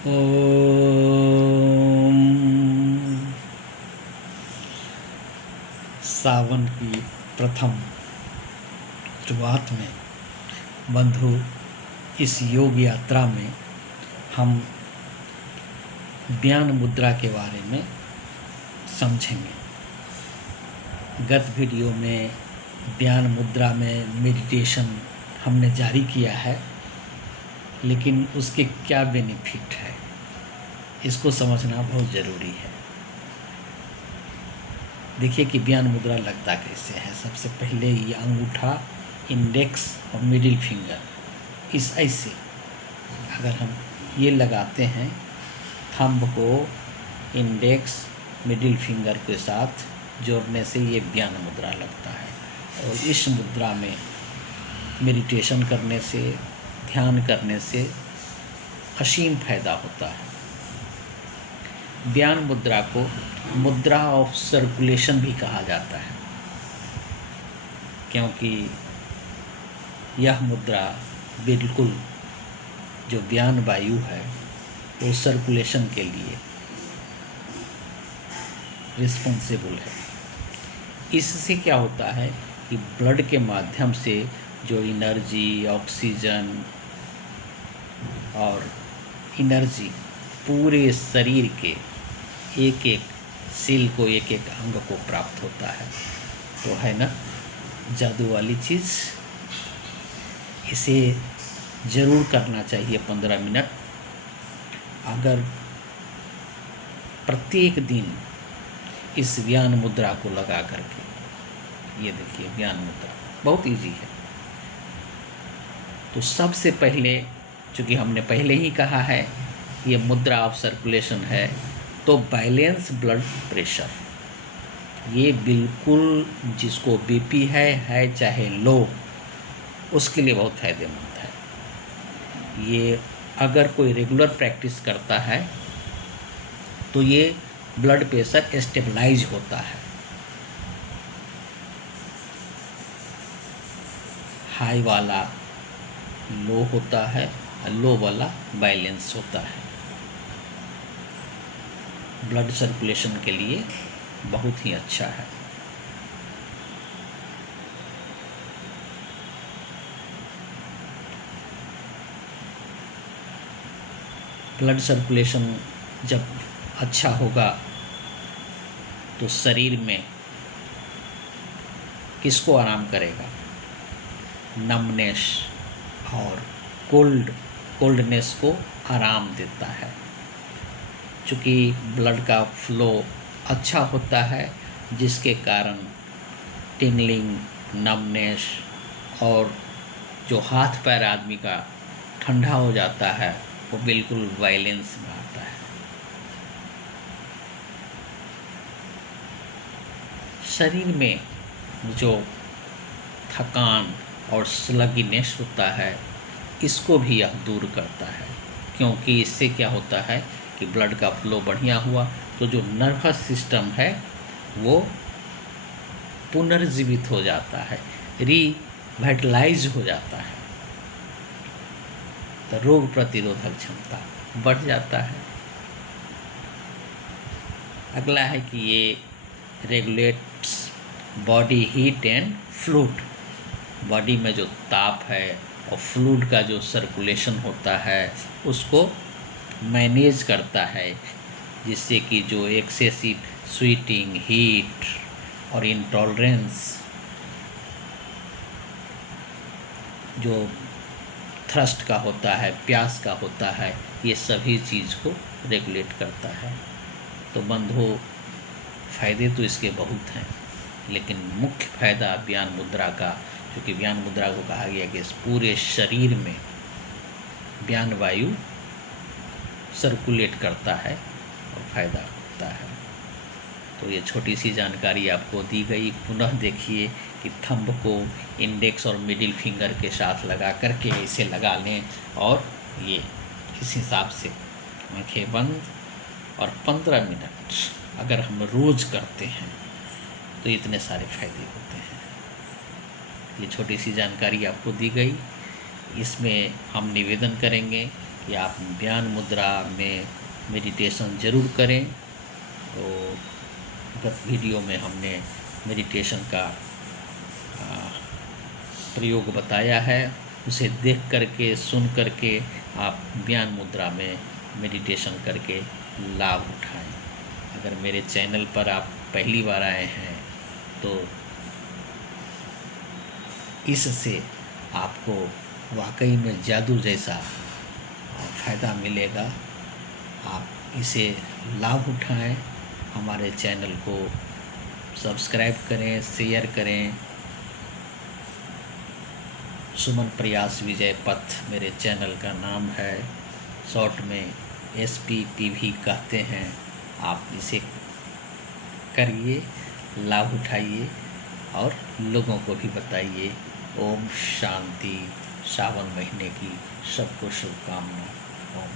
ओम। सावन की प्रथम शुरुआत में बंधु इस योग यात्रा में हम ज्ञान मुद्रा के बारे में समझेंगे। गत वीडियो में ज्ञान मुद्रा में मेडिटेशन हमने जारी किया है, लेकिन उसके क्या बेनिफिट है इसको समझना बहुत ज़रूरी है। देखिए कि ज्ञान मुद्रा लगता कैसे है। सबसे पहले ये अंगूठा, इंडेक्स और मिडिल फिंगर, इस ऐसे अगर हम ये लगाते हैं, थंब को इंडेक्स मिडिल फिंगर के साथ जोड़ने से ये ज्ञान मुद्रा लगता है। और इस मुद्रा में मेडिटेशन करने से, ध्यान करने से असीम फायदा होता है। ज्ञान मुद्रा को मुद्रा ऑफ सर्कुलेशन भी कहा जाता है, क्योंकि यह मुद्रा बिल्कुल जो ज्ञान वायु है वो सर्कुलेशन के लिए रिस्पॉन्सिबल है। इससे क्या होता है कि ब्लड के माध्यम से जो एनर्जी, ऑक्सीजन और एनर्जी पूरे शरीर के एक एक सेल को, एक एक अंग को प्राप्त होता है। तो है ना जादू वाली चीज़। इसे ज़रूर करना चाहिए 15 मिनट। अगर प्रत्येक दिन इस ज्ञान मुद्रा को लगा करके, ये देखिए ज्ञान मुद्रा बहुत इजी है। तो सबसे पहले, चूँकि हमने पहले ही कहा है ये मुद्रा ऑफ सर्कुलेशन है, तो बैलेंस ब्लड प्रेशर, ये बिल्कुल जिसको बीपी है चाहे लो, उसके लिए बहुत फ़ायदेमंद है। ये अगर कोई रेगुलर प्रैक्टिस करता है तो ये ब्लड प्रेशर स्टेबलाइज होता है, हाई वाला लो होता है और लो वाला बैलेंस होता है। ब्लड सर्कुलेशन के लिए बहुत ही अच्छा है। ब्लड सर्कुलेशन जब अच्छा होगा तो शरीर में किसको आराम करेगा? नमनेस और कोल्डनेस को आराम देता है। चूँकि ब्लड का फ्लो अच्छा होता है, जिसके कारण टिंगलिंग, नमनेस और जो हाथ पैर आदमी का ठंडा हो जाता है वो बिल्कुल बैलेंस में आता है। शरीर में जो थकान और स्लगिनेस होता है, इसको भी यह दूर करता है, क्योंकि इससे क्या होता है कि ब्लड का फ्लो बढ़िया हुआ तो जो नर्वस सिस्टम है वो पुनर्जीवित हो जाता है, रिवाइटलाइज हो जाता है, तो रोग प्रतिरोधक क्षमता बढ़ जाता है। अगला है कि ये regulates body heat and fluid, body में जो ताप है और फ्लूइड का जो सर्कुलेशन होता है उसको मैनेज करता है, जिससे कि जो एक्सेसिव स्वेटिंग, हीट और इंटॉलरेंस, जो थ्रस्ट का होता है, प्यास का होता है, ये सभी चीज़ को रेगुलेट करता है। तो बंधु फ़ायदे तो इसके बहुत हैं, लेकिन मुख्य फ़ायदा ज्ञान मुद्रा का, क्योंकि ज्ञान मुद्रा को कहा गया कि इस पूरे शरीर में ज्ञान वायु सर्कुलेट करता है और फ़ायदा होता है। तो ये छोटी सी जानकारी आपको दी गई। पुनः देखिए कि थंब को इंडेक्स और मिडिल फिंगर के साथ लगा करके इसे लगा लें, और ये इस हिसाब से आँखें बंद, और 15 मिनट अगर हम रोज़ करते हैं तो इतने सारे फ़ायदे होते हैं। ये छोटी सी जानकारी आपको दी गई। इसमें हम निवेदन करेंगे कि आप ज्ञान मुद्रा में मेडिटेशन ज़रूर करें। तो गत वीडियो में हमने मेडिटेशन का प्रयोग बताया है, उसे देख करके सुन करके आप ज्ञान मुद्रा में मेडिटेशन करके लाभ उठाएं। अगर मेरे चैनल पर आप पहली बार आए हैं तो इससे आपको वाकई में जादू जैसा फ़ायदा मिलेगा। आप इसे लाभ उठाएं, हमारे चैनल को सब्सक्राइब करें, शेयर करें। सुमन प्रयास विजय पथ मेरे चैनल का नाम है, शॉर्ट में SPPV कहते हैं। आप इसे करिए, लाभ उठाइए और लोगों को भी बताइए। ओम शांति। सावन महीने की सबको शुभकामनाएं। ओम।